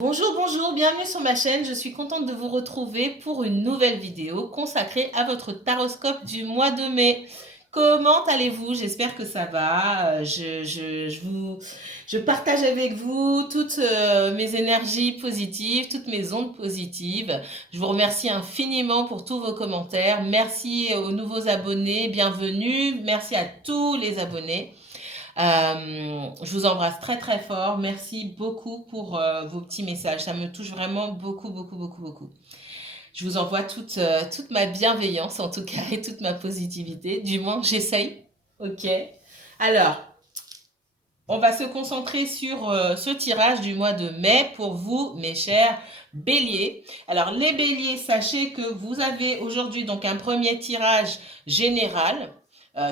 Bonjour, bonjour, bienvenue sur ma chaîne. Je suis contente de vous retrouver pour une nouvelle vidéo consacrée à votre taroscope du mois de mai. Comment allez-vous? J'espère que ça va. Je partage avec vous toutes mes énergies positives, toutes mes ondes positives. Je vous remercie infiniment pour tous vos commentaires. Merci aux nouveaux abonnés, bienvenue. Merci à tous les abonnés. Je vous embrasse très très fort. Merci beaucoup pour vos petits messages. Ça me touche vraiment beaucoup, beaucoup, beaucoup, beaucoup. Je vous envoie toute ma bienveillance en tout cas et toute ma positivité. Du moins, j'essaye. Ok. Alors, on va se concentrer sur ce tirage du mois de mai pour vous, mes chers béliers. Alors, les béliers, sachez que vous avez aujourd'hui donc un premier tirage général.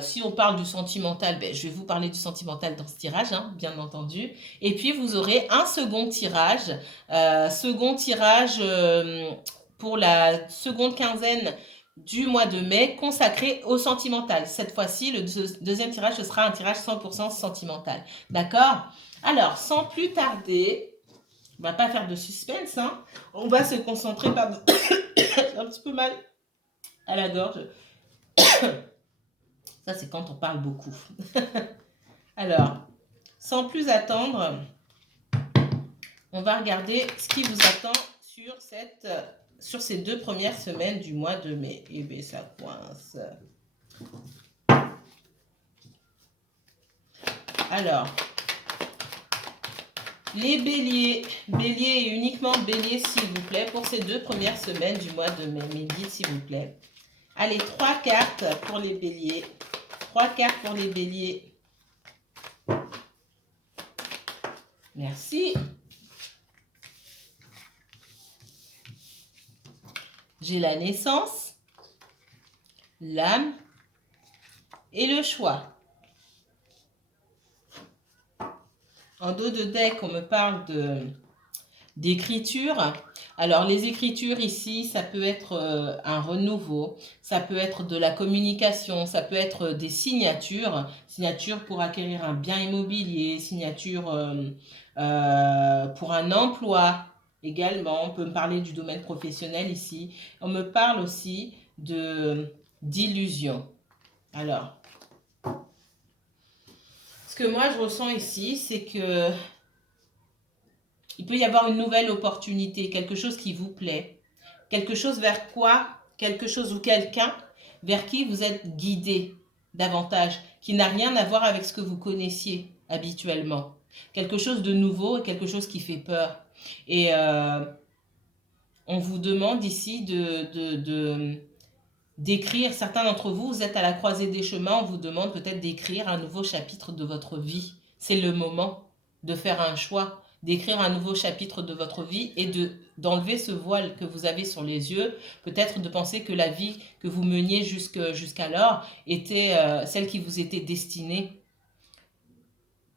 Si on parle du sentimental, je vais vous parler du sentimental dans ce tirage, hein, bien entendu. Et puis, vous aurez un second tirage. Pour la seconde quinzaine du mois de mai consacré au sentimental. Cette fois-ci, le deuxième tirage, ce sera un tirage 100% sentimental. D'accord? Alors, sans plus tarder, on va pas faire de suspense, hein. On va se concentrer, pardon, j'ai un petit peu mal à la gorge. Ça, c'est quand on parle beaucoup. Alors, sans plus attendre, on va regarder ce qui vous attend sur ces 2 premières semaines du mois de mai. Eh bien, ça coince. Alors, les béliers, béliers et uniquement béliers, s'il vous plaît, pour ces 2 premières semaines du mois de mai. Mes guides, s'il vous plaît. Allez, 3 cartes pour les béliers. 3 cartes pour les béliers. Merci. J'ai la naissance, l'âme et le choix. En dos de deck, on me parle d'écriture. Alors, les écritures ici, ça peut être un renouveau, ça peut être de la communication, ça peut être des signatures, signature pour acquérir un bien immobilier, signature pour un emploi également. On peut me parler du domaine professionnel ici. On me parle aussi d'illusion. Alors, ce que moi je ressens ici, c'est que il peut y avoir une nouvelle opportunité, quelque chose qui vous plaît, quelque chose vers quoi, quelque chose ou quelqu'un vers qui vous êtes guidé davantage, qui n'a rien à voir avec ce que vous connaissiez habituellement. Quelque chose de nouveau et quelque chose qui fait peur. Et on vous demande ici d'écrire, certains d'entre vous, vous êtes à la croisée des chemins, on vous demande peut-être d'écrire un nouveau chapitre de votre vie. C'est le moment de faire un choix, d'écrire un nouveau chapitre de votre vie et d'enlever ce voile que vous avez sur les yeux, peut-être de penser que la vie que vous meniez jusqu'alors était celle qui vous était destinée.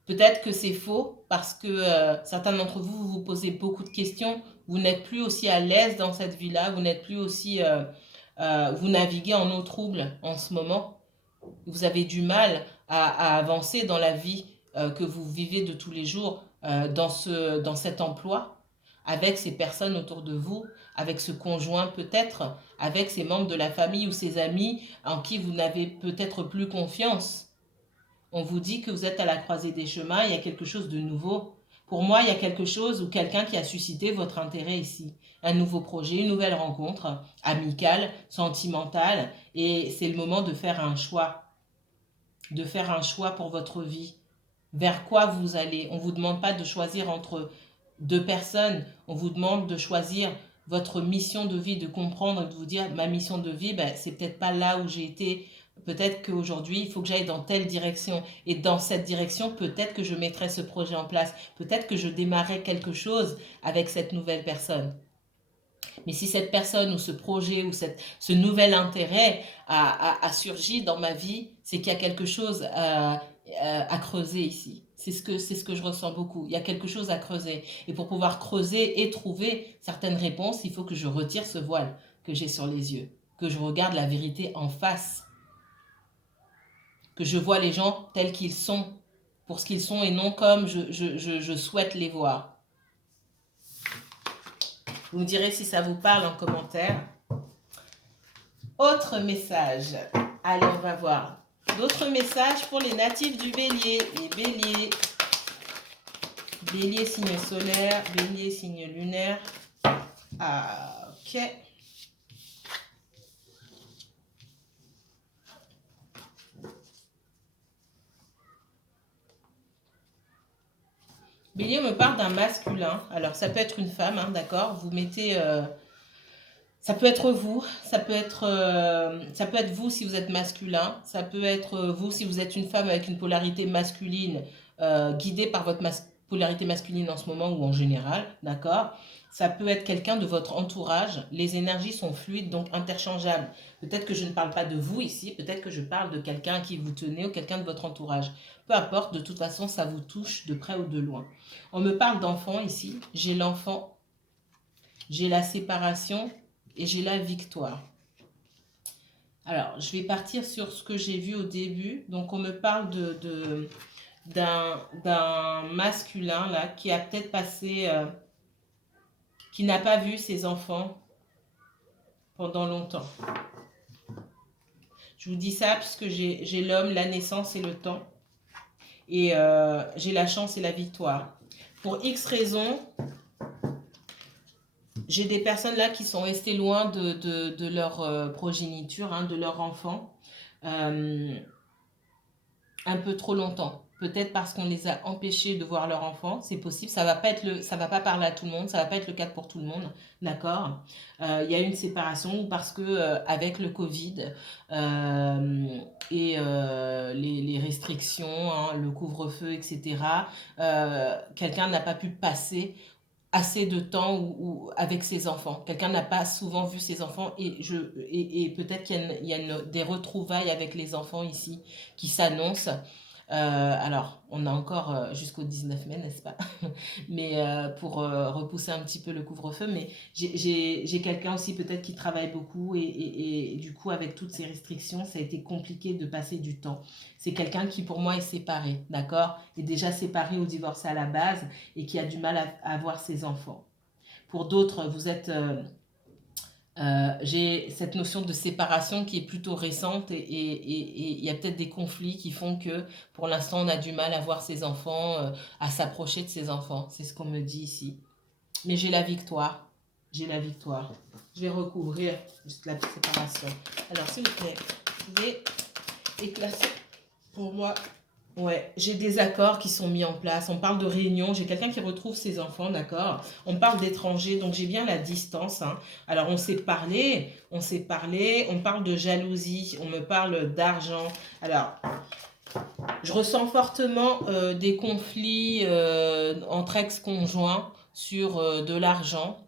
Peut-être que c'est faux parce que certains d'entre vous, vous posez beaucoup de questions, vous n'êtes plus aussi à l'aise dans cette vie-là, vous n'êtes plus aussi... vous naviguez en eau trouble en ce moment. Vous avez du mal à avancer dans la vie que vous vivez de tous les jours, dans cet emploi, avec ces personnes autour de vous, avec ce conjoint peut-être, avec ces membres de la famille ou ces amis en qui vous n'avez peut-être plus confiance. On vous dit que vous êtes à la croisée des chemins, il y a quelque chose de nouveau. Pour moi, il y a quelque chose ou quelqu'un qui a suscité votre intérêt ici. Un nouveau projet, une nouvelle rencontre amicale, sentimentale. Et c'est le moment de faire un choix. De faire un choix pour votre vie. Vers quoi vous allez. On ne vous demande pas de choisir entre 2 personnes. On vous demande de choisir votre mission de vie, de comprendre et de vous dire ma mission de vie, c'est peut-être pas là où j'ai été. Peut-être qu'aujourd'hui, il faut que j'aille dans telle direction. Et dans cette direction, peut-être que je mettrai ce projet en place. Peut-être que je démarrerai quelque chose avec cette nouvelle personne. Mais si cette personne ou ce projet ou ce nouvel intérêt a surgi dans ma vie, c'est qu'il y a quelque chose à creuser ici. C'est ce que je ressens beaucoup. Il y a quelque chose à creuser. Et pour pouvoir creuser et trouver certaines réponses, il faut que je retire ce voile que j'ai sur les yeux, que je regarde la vérité en face, que je vois les gens tels qu'ils sont, pour ce qu'ils sont et non comme je souhaite les voir. Vous me direz si ça vous parle en commentaire. Autre message. Allez, on va voir. D'autres messages pour les natifs du bélier. Les béliers. Bélier, signe solaire. Bélier, signe lunaire. Ah, ok. Bélier me parle d'un masculin. Alors, ça peut être une femme, hein, d'accord? Vous mettez... ça peut être vous, ça peut être vous si vous êtes masculin, ça peut être vous si vous êtes une femme avec une polarité masculine, guidée par votre polarité masculine en ce moment ou en général, d'accord? Ça peut être quelqu'un de votre entourage. Les énergies sont fluides, donc interchangeables. Peut-être que je ne parle pas de vous ici, peut-être que je parle de quelqu'un qui vous tenez ou quelqu'un de votre entourage. Peu importe, de toute façon, ça vous touche de près ou de loin. On me parle d'enfant ici. J'ai l'enfant, j'ai la séparation et j'ai la victoire. Alors, je vais partir sur ce que j'ai vu au début. Donc, on me parle d'un masculin là qui a peut-être passé, qui n'a pas vu ses enfants pendant longtemps. Je vous dis ça puisque j'ai l'homme, la naissance et le temps. Et j'ai la chance et la victoire. Pour X raisons, j'ai des personnes là qui sont restées loin de leur progéniture, hein, de leur enfant, un peu trop longtemps. Peut-être parce qu'on les a empêchés de voir leur enfant, c'est possible. Ça va pas parler à tout le monde, ça va pas être le cas pour tout le monde, d'accord. Il y a une séparation parce que avec le Covid et les restrictions, hein, le couvre-feu, etc. Quelqu'un n'a pas pu passer assez de temps avec ses enfants. Quelqu'un n'a pas souvent vu ses enfants et peut-être qu'il y a des retrouvailles avec les enfants ici qui s'annoncent. Alors, on a encore jusqu'au 19 mai, n'est-ce pas? Mais pour repousser un petit peu le couvre-feu. Mais j'ai quelqu'un aussi peut-être qui travaille beaucoup et du coup, avec toutes ces restrictions, ça a été compliqué de passer du temps. C'est quelqu'un qui, pour moi, est séparé, d'accord? Est déjà séparé ou divorcé à la base et qui a du mal à voir ses enfants. Pour d'autres, vous êtes... j'ai cette notion de séparation qui est plutôt récente et il y a peut-être des conflits qui font que pour l'instant on a du mal à voir ses enfants, à s'approcher de ses enfants. C'est ce qu'on me dit ici. Mais j'ai la victoire. J'ai la victoire. Je vais recouvrir juste la séparation. Alors s'il vous plaît, vous pouvez éclater pour moi. Ouais, j'ai des accords qui sont mis en place. On parle de réunion. J'ai quelqu'un qui retrouve ses enfants, d'accord? On parle d'étrangers, donc j'ai bien la distance, hein. Alors on s'est parlé, on parle de jalousie, on me parle d'argent. Alors, je ressens fortement des conflits entre ex-conjoints sur de l'argent,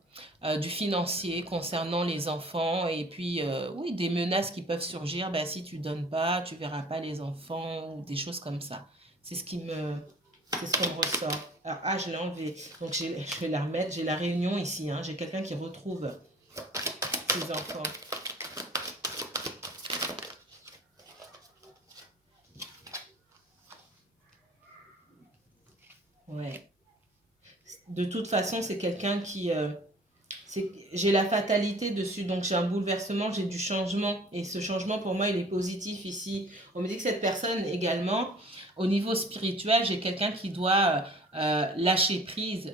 du financier concernant les enfants et puis oui, des menaces qui peuvent surgir. Ben, si tu donnes pas, tu verras pas les enfants ou des choses comme ça. C'est ce c'est ce qu'on me ressort. Alors, ah, je l'ai enlevé. Donc je vais la remettre. J'ai la réunion ici, hein. J'ai quelqu'un qui retrouve ses enfants. Ouais. De toute façon, c'est quelqu'un qui... j'ai la fatalité dessus, donc j'ai un bouleversement, j'ai du changement. Et ce changement, pour moi, il est positif ici. On me dit que cette personne également, au niveau spirituel, j'ai quelqu'un qui doit lâcher prise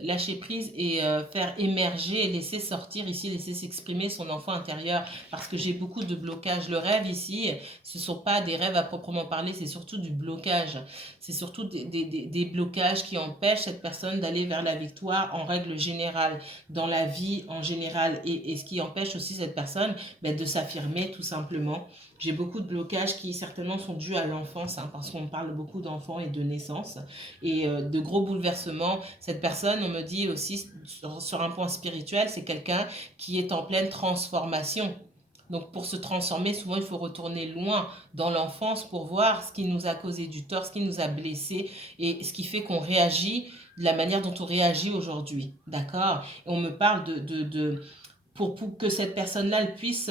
et faire émerger, laisser sortir ici, laisser s'exprimer son enfant intérieur. Parce que j'ai beaucoup de blocages. Le rêve ici, ce ne sont pas des rêves à proprement parler, c'est surtout du blocage. C'est surtout des blocages qui empêchent cette personne d'aller vers la victoire en règle générale, dans la vie en général. Et ce qui empêche aussi cette personne de s'affirmer tout simplement. J'ai beaucoup de blocages qui certainement sont dus à l'enfance, hein, parce qu'on parle beaucoup d'enfants et de naissance, et de gros bouleversements. Cette personne, on me dit aussi, sur un point spirituel, c'est quelqu'un qui est en pleine transformation. Donc pour se transformer, souvent il faut retourner loin dans l'enfance pour voir ce qui nous a causé du tort, ce qui nous a blessés et ce qui fait qu'on réagit de la manière dont on réagit aujourd'hui. D'accord? Et on me parle pour que cette personne-là elle puisse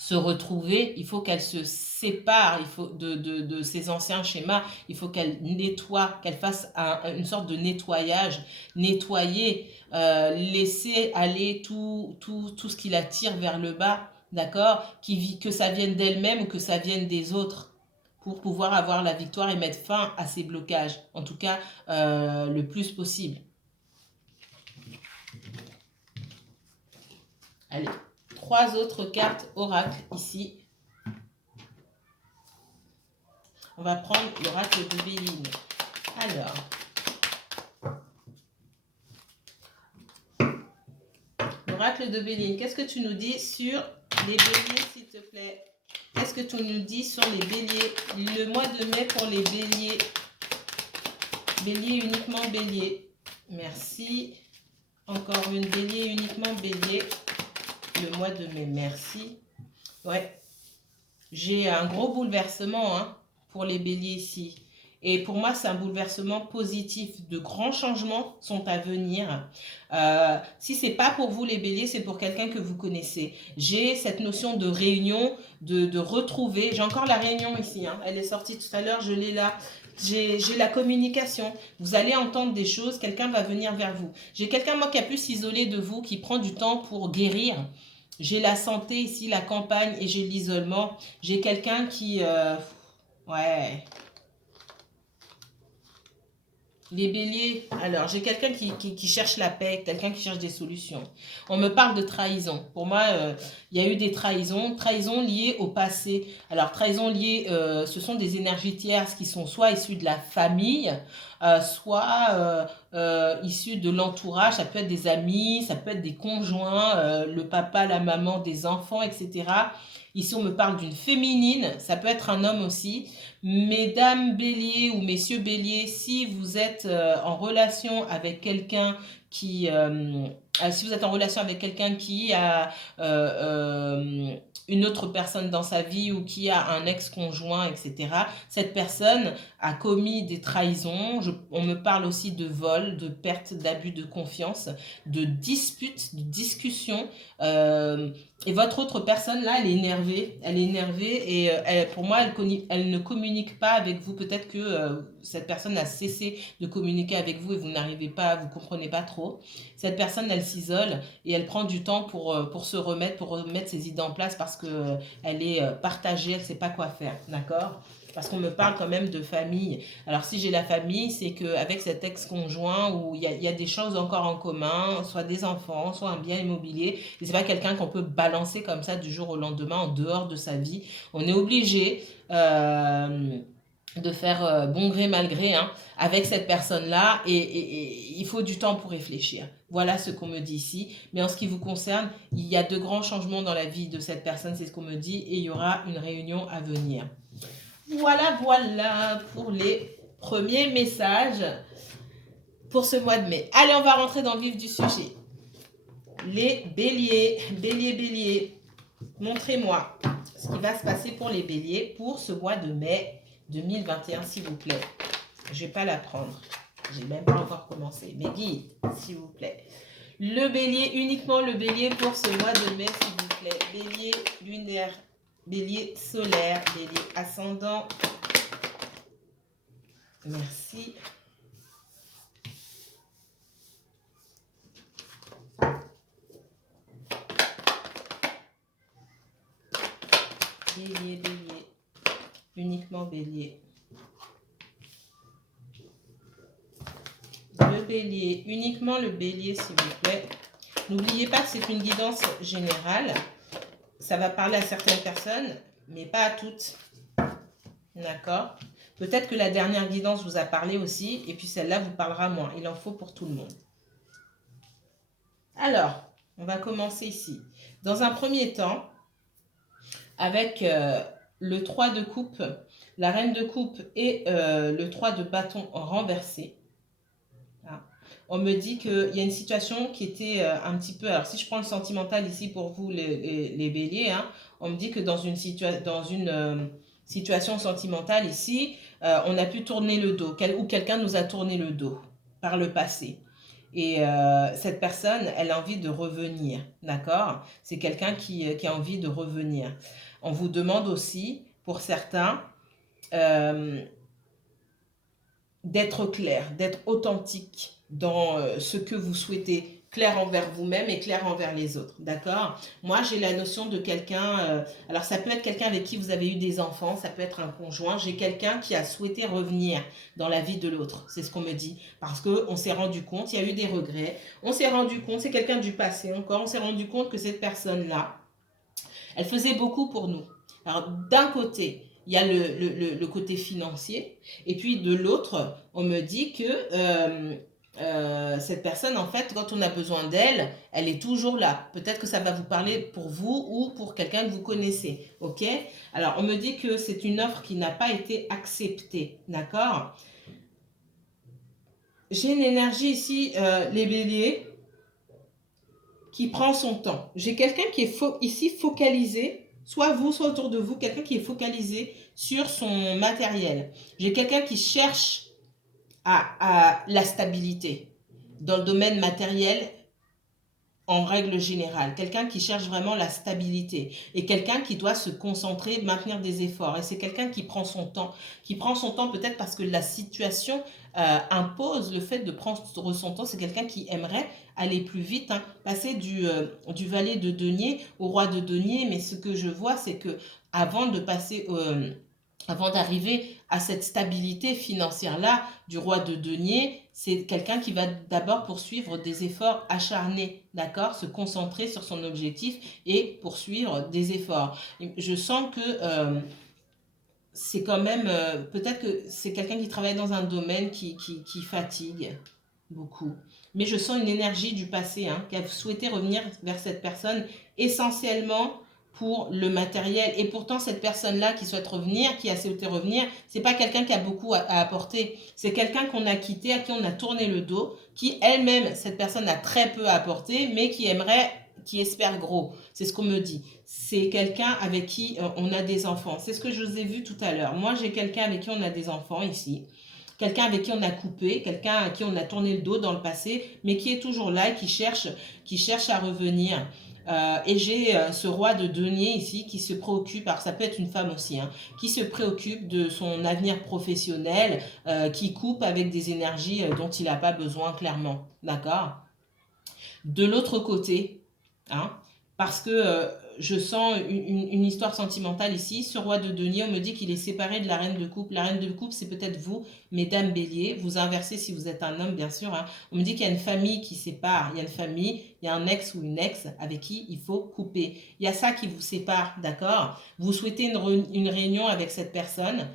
se retrouver, il faut qu'elle se sépare de ses anciens schémas, il faut qu'elle nettoie, qu'elle fasse une sorte de nettoyage, nettoyer, laisser aller tout ce qui la tire vers le bas, d'accord, que ça vienne d'elle-même ou que ça vienne des autres, pour pouvoir avoir la victoire et mettre fin à ces blocages, en tout cas le plus possible. Allez, 3 autres cartes oracle ici. On va prendre l'oracle de Béline. Alors, l'oracle de Béline, qu'est-ce que tu nous dis sur les béliers, s'il te plaît? Qu'est-ce que tu nous dis sur les béliers? Le mois de mai pour les béliers. Bélier, uniquement bélier. Merci. Encore une bélier, uniquement bélier. Le mois de mai, merci. Ouais. J'ai un gros bouleversement pour les béliers ici. Et pour moi, c'est un bouleversement positif. De grands changements sont à venir. Si ce n'est pas pour vous les béliers, c'est pour quelqu'un que vous connaissez. J'ai cette notion de réunion, de retrouver. J'ai encore la réunion ici. Elle est sortie tout à l'heure, je l'ai là. J'ai la communication. Vous allez entendre des choses, quelqu'un va venir vers vous. J'ai quelqu'un, moi, qui a pu s'isoler de vous, qui prend du temps pour guérir. J'ai la santé ici, la campagne, et j'ai l'isolement. J'ai quelqu'un qui... ouais... Les béliers, alors j'ai quelqu'un qui cherche la paix, quelqu'un qui cherche des solutions. On me parle de trahison. Pour moi, il y a eu des trahisons liées au passé. Alors trahison liées, ce sont des énergies tierces qui sont soit issues de la famille, soit issues de l'entourage. Ça peut être des amis, ça peut être des conjoints, le papa, la maman, des enfants, etc. Ici, on me parle d'une féminine, ça peut être un homme aussi. Mesdames béliers ou messieurs béliers, si vous êtes en relation avec quelqu'un qui... si vous êtes en relation avec quelqu'un qui a une autre personne dans sa vie ou qui a un ex-conjoint, etc., cette personne a commis des trahisons. On me parle aussi de vol, de perte, d'abus de confiance, de disputes, de discussions. Et votre autre personne, là, elle est énervée. Elle est énervée et pour moi, elle ne communique pas avec vous. Peut-être que cette personne a cessé de communiquer avec vous et vous n'arrivez pas, vous ne comprenez pas trop. Cette personne, elle s'isole et elle prend du temps pour se remettre, pour remettre ses idées en place parce qu'elle est partagée, elle ne sait pas quoi faire. D'accord ? Parce qu'on me parle quand même de famille. Alors, si j'ai la famille, c'est qu'avec cet ex-conjoint où il y a des choses encore en commun, soit des enfants, soit un bien immobilier, et c'est pas quelqu'un qu'on peut balancer comme ça du jour au lendemain en dehors de sa vie. On est obligé de faire bon gré, mal gré avec cette personne-là et il faut du temps pour réfléchir. Voilà ce qu'on me dit ici. Mais en ce qui vous concerne, il y a de grands changements dans la vie de cette personne, c'est ce qu'on me dit, et il y aura une réunion à venir. Voilà pour les premiers messages pour ce mois de mai. Allez, on va rentrer dans le vif du sujet. Les béliers, béliers, montrez-moi ce qui va se passer pour les béliers pour ce mois de mai 2021, s'il vous plaît. Je ne vais pas la prendre. Je n'ai même pas encore commencé. Mais guide, s'il vous plaît. Le bélier, uniquement le bélier pour ce mois de mai, s'il vous plaît. Bélier lunaire. Bélier solaire, bélier ascendant. Merci. Bélier, uniquement bélier. Le bélier, uniquement le bélier, s'il vous plaît. N'oubliez pas que c'est une guidance générale. Ça va parler à certaines personnes, mais pas à toutes. D'accord ? Peut-être que la dernière guidance vous a parlé aussi, et puis celle-là vous parlera moins. Il en faut pour tout le monde. Alors, on va commencer ici. Dans un premier temps, avec le 3 de coupe, la reine de coupe et le 3 de bâton renversé. On me dit qu'il y a une situation qui était un petit peu... Alors, si je prends le sentimental ici pour vous, les béliers, on me dit que dans une situation sentimentale ici, on a pu tourner le dos, ou quelqu'un nous a tourné le dos par le passé. Et cette personne, elle a envie de revenir, d'accord? C'est quelqu'un qui a envie de revenir. On vous demande aussi, pour certains, d'être clair, d'être authentique dans ce que vous souhaitez, clair envers vous-même et clair envers les autres, d'accord? Moi, j'ai la notion de quelqu'un, alors ça peut être quelqu'un avec qui vous avez eu des enfants, ça peut être un conjoint, j'ai quelqu'un qui a souhaité revenir dans la vie de l'autre, c'est ce qu'on me dit, parce qu'on s'est rendu compte, il y a eu des regrets, on s'est rendu compte, c'est quelqu'un du passé encore, on s'est rendu compte que cette personne-là, elle faisait beaucoup pour nous. Alors, d'un côté, il y a le côté financier, et puis de l'autre, on me dit que cette personne, en fait, quand on a besoin d'elle, elle est toujours là. Peut-être que ça va vous parler pour vous ou pour quelqu'un que vous connaissez, ok? Alors, on me dit que c'est une offre qui n'a pas été acceptée, d'accord? J'ai une énergie ici, les béliers, qui prend son temps. J'ai quelqu'un qui est ici focalisé, soit vous, soit autour de vous, quelqu'un qui est focalisé sur son matériel. J'ai quelqu'un qui cherche à la stabilité dans le domaine matériel en règle générale. Quelqu'un qui cherche vraiment la stabilité et quelqu'un qui doit se concentrer, maintenir des efforts. Et c'est quelqu'un qui prend son temps, peut-être parce que la situation impose le fait de prendre son temps. C'est quelqu'un qui aimerait aller plus vite, hein, passer du valet de denier au roi de denier. Mais ce que je vois, c'est que avant de passer avant d'arriver à cette stabilité financière-là du roi de denier, c'est quelqu'un qui va d'abord poursuivre des efforts acharnés, d'accord? Se concentrer sur son objectif et poursuivre des efforts. Je sens que c'est quand même, peut-être que c'est quelqu'un qui travaille dans un domaine qui fatigue beaucoup. Mais je sens une énergie du passé, hein, qui a souhaité revenir vers cette personne essentiellement pour le matériel. Et pourtant, cette personne-là qui souhaite revenir, qui a souhaité revenir, c'est pas quelqu'un qui a beaucoup à apporter. C'est quelqu'un qu'on a quitté, à qui on a tourné le dos, qui elle-même, cette personne a très peu à apporter, mais qui aimerait, qui espère gros. C'est ce qu'on me dit. C'est quelqu'un avec qui on a des enfants. C'est ce que je vous ai vu tout à l'heure. Moi, j'ai quelqu'un avec qui on a des enfants ici. Quelqu'un avec qui on a coupé, quelqu'un à qui on a tourné le dos dans le passé, mais qui est toujours là et qui cherche à revenir. Et j'ai ce roi de denier ici qui se préoccupe, alors ça peut être une femme aussi, hein, qui se préoccupe de son avenir professionnel, qui coupe avec des énergies dont il n'a pas besoin clairement. D'accord? De l'autre côté, hein, parce que je sens une histoire sentimentale ici. Ce roi de denier, on me dit qu'il est séparé de la reine de coupe. La reine de coupe, c'est peut-être vous, mesdames bélier. Vous inversez si vous êtes un homme, bien sûr, hein. On me dit qu'il y a une famille qui sépare. Il y a une famille, il y a un ex ou une ex avec qui il faut couper. Il y a ça qui vous sépare, d'accord? Vous souhaitez une réunion avec cette personne.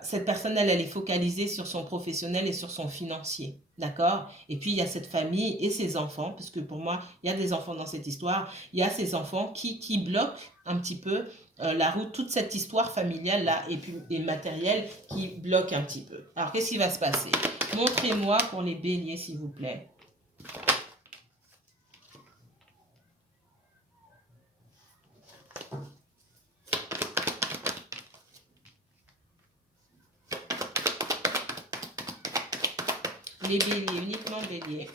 Cette personne, elle est focalisée sur son professionnel et sur son financier. D'accord? Et puis, il y a cette famille et ses enfants, parce que pour moi, il y a des enfants dans cette histoire. Il y a ces enfants qui bloquent un petit peu la route, toute cette histoire familiale-là et, puis, et matérielle qui bloque un petit peu. Alors, qu'est-ce qui va se passer? Montrez-moi pour les béliers, s'il vous plaît. Les béliers, uniquement béliers.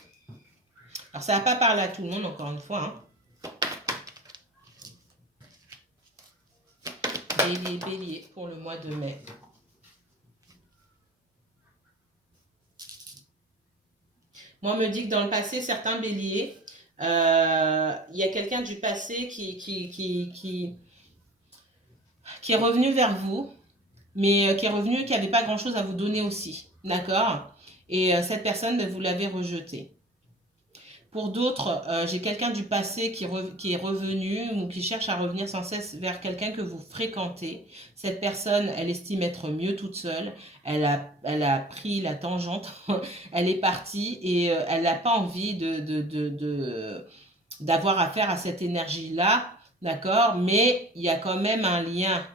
Alors, ça ne va pas parler à tout le monde, encore une fois, hein. Bélier pour le mois de mai. Moi, on me dit que dans le passé, certains béliers, il y a quelqu'un du passé qui est revenu vers vous, mais qui est revenu, qui n'avait pas grand-chose à vous donner aussi. D'accord? Et cette personne, vous l'avez rejeté. Pour d'autres, j'ai quelqu'un du passé qui est revenu ou qui cherche à revenir sans cesse vers quelqu'un que vous fréquentez. Cette personne, elle estime être mieux toute seule. Elle a pris la tangente. Elle est partie et elle n'a pas envie d'avoir affaire à cette énergie-là. D'accord? Mais il y a quand même un lien.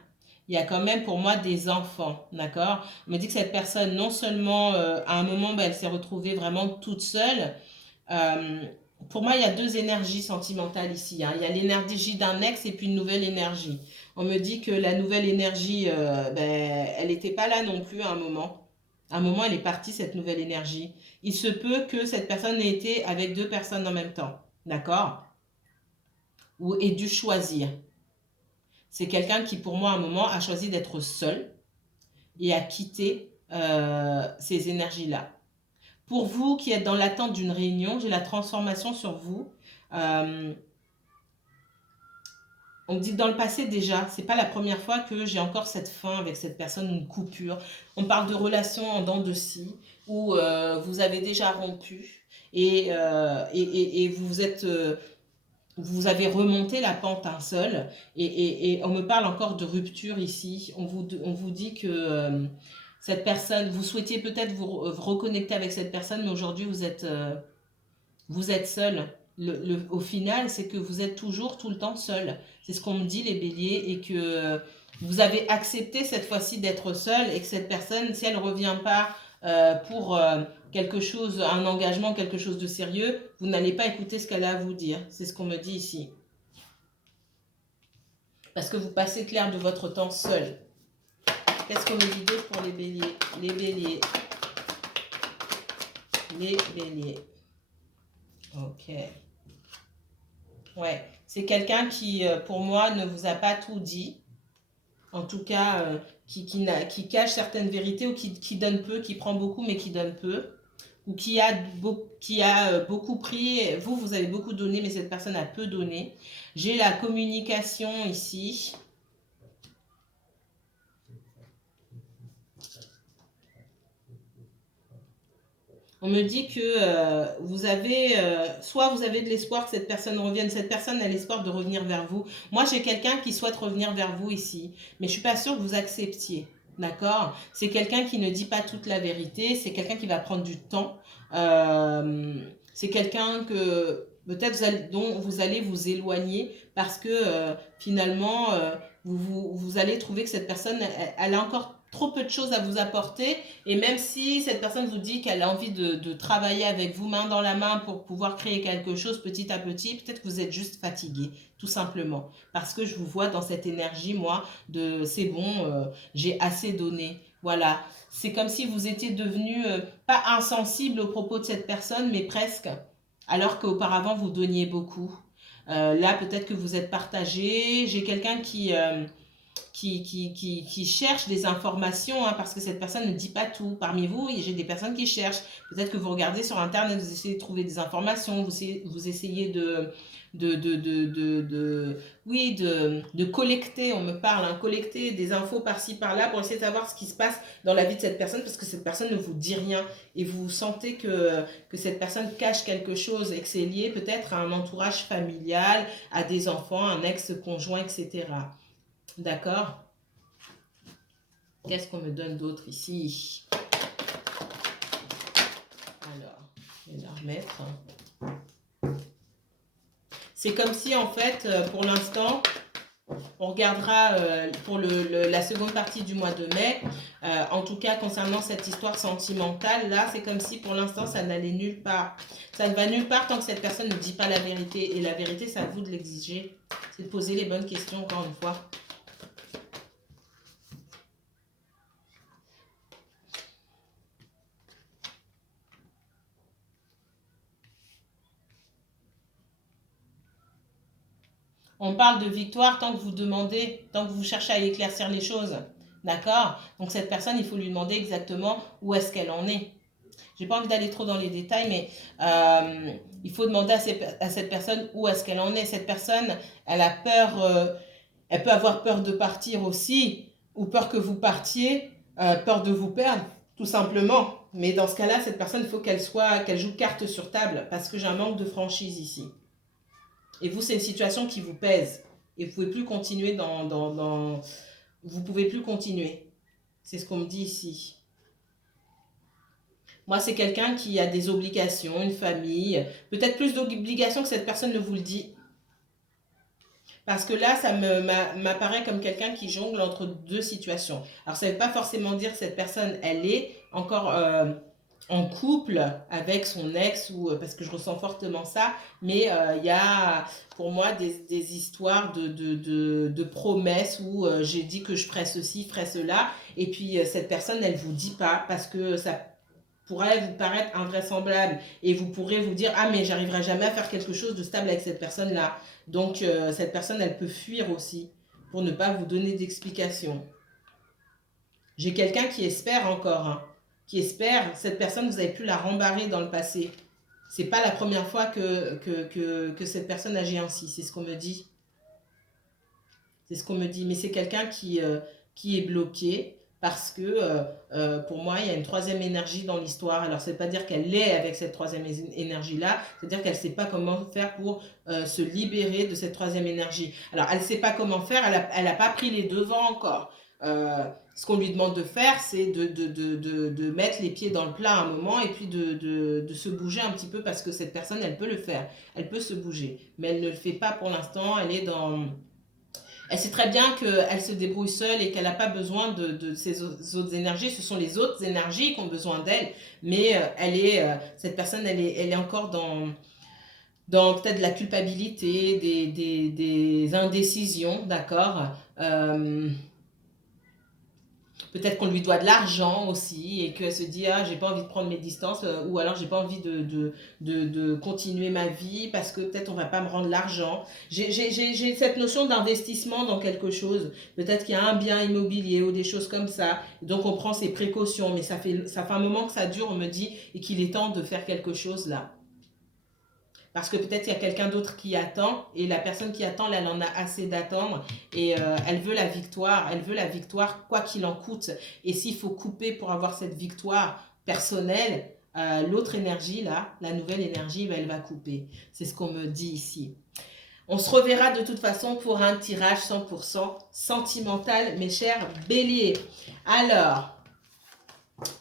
Il y a quand même pour moi des enfants, d'accord? On me dit que cette personne, non seulement à un moment, elle s'est retrouvée vraiment toute seule. Pour moi, il y a deux énergies sentimentales ici, hein. Il y a l'énergie d'un ex et puis une nouvelle énergie. On me dit que la nouvelle énergie, elle n'était pas là non plus à un moment. À un moment, elle est partie, cette nouvelle énergie. Il se peut que cette personne ait été avec 2 personnes en même temps. D'accord? Ou ait dû choisir. C'est quelqu'un qui, pour moi, à un moment, a choisi d'être seul et a quitté ces énergies-là. Pour vous qui êtes dans l'attente d'une réunion, j'ai la transformation sur vous. Euh, on me dit que dans le passé déjà, c'est pas la première fois que j'ai encore cette fin avec cette personne, une coupure. On parle de relations en dents de scie, où vous avez déjà rompu et vous êtes, vous avez remonté la pente un seul. Et on me parle encore de rupture ici. On vous dit que cette personne, vous souhaitiez peut-être vous reconnecter avec cette personne, mais aujourd'hui vous êtes seul. Au final, c'est que vous êtes toujours tout le temps seul. C'est ce qu'on me dit, les béliers, et que vous avez accepté cette fois-ci d'être seul et que cette personne, si elle ne revient pas pour quelque chose, un engagement, quelque chose de sérieux, vous n'allez pas écouter ce qu'elle a à vous dire. C'est ce qu'on me dit ici. Parce que vous passez clair de votre temps seul. Qu'est-ce qu'on me dit d'autre pour les béliers? Les béliers. Les béliers. Ok. Ouais, c'est quelqu'un qui, pour moi, ne vous a pas tout dit. En tout cas, qui cache certaines vérités ou qui donne peu, qui prend beaucoup mais qui donne peu. Ou qui a beaucoup pris. Vous avez beaucoup donné, mais cette personne a peu donné. J'ai la communication ici. On me dit que vous avez, soit vous avez de l'espoir que cette personne revienne, cette personne a l'espoir de revenir vers vous. Moi, j'ai quelqu'un qui souhaite revenir vers vous ici, mais je suis pas sûre que vous acceptiez. D'accord? C'est quelqu'un qui ne dit pas toute la vérité, c'est quelqu'un qui va prendre du temps. C'est quelqu'un que peut-être dont vous allez vous éloigner parce que finalement, vous allez trouver que cette personne, elle a encore trop peu de choses à vous apporter. Et même si cette personne vous dit qu'elle a envie de travailler avec vous main dans la main pour pouvoir créer quelque chose petit à petit, peut-être que vous êtes juste fatigué, tout simplement. Parce que je vous vois dans cette énergie, moi, de c'est bon, j'ai assez donné. Voilà. C'est comme si vous étiez devenu, pas insensible aux propos de cette personne, mais presque. Alors qu'auparavant, vous donniez beaucoup. Là, peut-être que vous êtes partagé. J'ai quelqu'un qui cherchent des informations, hein, parce que cette personne ne dit pas tout. Parmi vous, j'ai des personnes qui cherchent. Peut-être que vous regardez sur Internet, vous essayez de trouver des informations, vous essayez oui, de collecter, on me parle, hein, collecter des infos par-ci, par-là pour essayer de savoir ce qui se passe dans la vie de cette personne, parce que cette personne ne vous dit rien. Et vous sentez que cette personne cache quelque chose et que c'est lié peut-être à un entourage familial, à des enfants, un ex-conjoint, etc. D'accord? Qu'est-ce qu'on me donne d'autre ici? Alors, je vais la remettre. C'est comme si, en fait, pour l'instant, on regardera pour la seconde partie du mois de mai. En tout cas, concernant cette histoire sentimentale, là, c'est comme si pour l'instant, ça n'allait nulle part. Ça ne va nulle part tant que cette personne ne dit pas la vérité. Et la vérité, c'est à vous de l'exiger. C'est de poser les bonnes questions, encore une fois. On parle de victoire tant que vous demandez, tant que vous cherchez à éclaircir les choses. D'accord? Donc cette personne, il faut lui demander exactement où est-ce qu'elle en est. J'ai pas envie d'aller trop dans les détails, mais il faut demander à cette personne où est-ce qu'elle en est. Cette personne, elle a peur, elle peut avoir peur de partir aussi, ou peur que vous partiez, peur de vous perdre, tout simplement. Mais dans ce cas-là, cette personne, il faut qu'elle joue carte sur table, parce que j'ai un manque de franchise ici. Et vous, c'est une situation qui vous pèse. Et vous pouvez plus continuer vous pouvez plus continuer. C'est ce qu'on me dit ici. Moi, c'est quelqu'un qui a des obligations, une famille, peut-être plus d'obligations que cette personne ne vous le dit. Parce que là, ça m'apparaît comme quelqu'un qui jongle entre deux situations. Alors, ça ne veut pas forcément dire que cette personne, elle est encore en couple avec son ex, ou parce que je ressens fortement ça, mais il y a pour moi des histoires de promesses où j'ai dit que je ferais ceci, ferais cela, et puis cette personne, elle vous dit pas parce que ça pourrait vous paraître invraisemblable et vous pourrez vous dire ah mais j'arriverai jamais à faire quelque chose de stable avec cette personne là, donc cette personne elle peut fuir aussi pour ne pas vous donner d'explication. J'ai quelqu'un qui espère encore, hein, qui espère. Cette personne, vous avez pu la rembarrer dans le passé. C'est pas la première fois que cette personne agit ainsi. C'est ce qu'on me dit. C'est ce qu'on me dit. Mais c'est quelqu'un qui est bloqué parce que pour moi, il y a une troisième énergie dans l'histoire. Alors, c'est pas dire qu'elle est avec cette troisième énergie-là, c'est-à-dire qu'elle ne sait pas comment faire pour se libérer de cette troisième énergie. Alors, elle ne sait pas comment faire, elle n'a pas pris les devants encore. Ce qu'on lui demande de faire, c'est de mettre les pieds dans le plat à un moment et puis de se bouger un petit peu parce que cette personne, elle peut le faire. Elle peut se bouger. Mais elle ne le fait pas pour l'instant. Elle est dans... Elle sait très bien qu'elle se débrouille seule et qu'elle n'a pas besoin de ces autres énergies. Ce sont les autres énergies qui ont besoin d'elle. Mais cette personne, elle est encore dans peut-être la culpabilité, des indécisions, d'accord. Peut-être qu'on lui doit de l'argent aussi et qu'elle se dit ah j'ai pas envie de prendre mes distances ou alors j'ai pas envie de continuer ma vie parce que peut-être on va pas me rendre l'argent. J'ai cette notion d'investissement dans quelque chose. Peut-être qu'il y a un bien immobilier ou des choses comme ça. Donc on prend ses précautions, mais ça fait un moment que ça dure, on me dit, et qu'il est temps de faire quelque chose là. Parce que peut-être il y a quelqu'un d'autre qui attend et la personne qui attend, elle en a assez d'attendre et elle veut la victoire quoi qu'il en coûte. Et s'il faut couper pour avoir cette victoire personnelle, l'autre énergie là, la nouvelle énergie, ben, elle va couper. C'est ce qu'on me dit ici. On se reverra de toute façon pour un tirage 100% sentimental, mes chers béliers. Alors,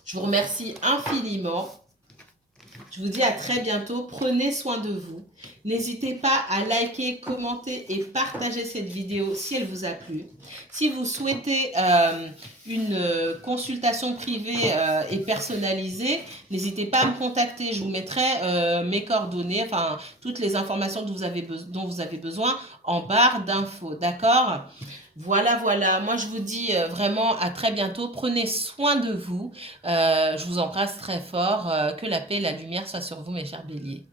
je vous remercie infiniment. Je vous dis à très bientôt. Prenez soin de vous. N'hésitez pas à liker, commenter et partager cette vidéo si elle vous a plu. Si vous souhaitez une consultation privée et personnalisée, n'hésitez pas à me contacter. Je vous mettrai mes coordonnées, enfin toutes les informations dont vous avez besoin en barre d'infos. D'accord ? Voilà, voilà. Moi, je vous dis vraiment à très bientôt. Prenez soin de vous. Je vous embrasse très fort. Que la paix et la lumière soient sur vous, mes chers béliers.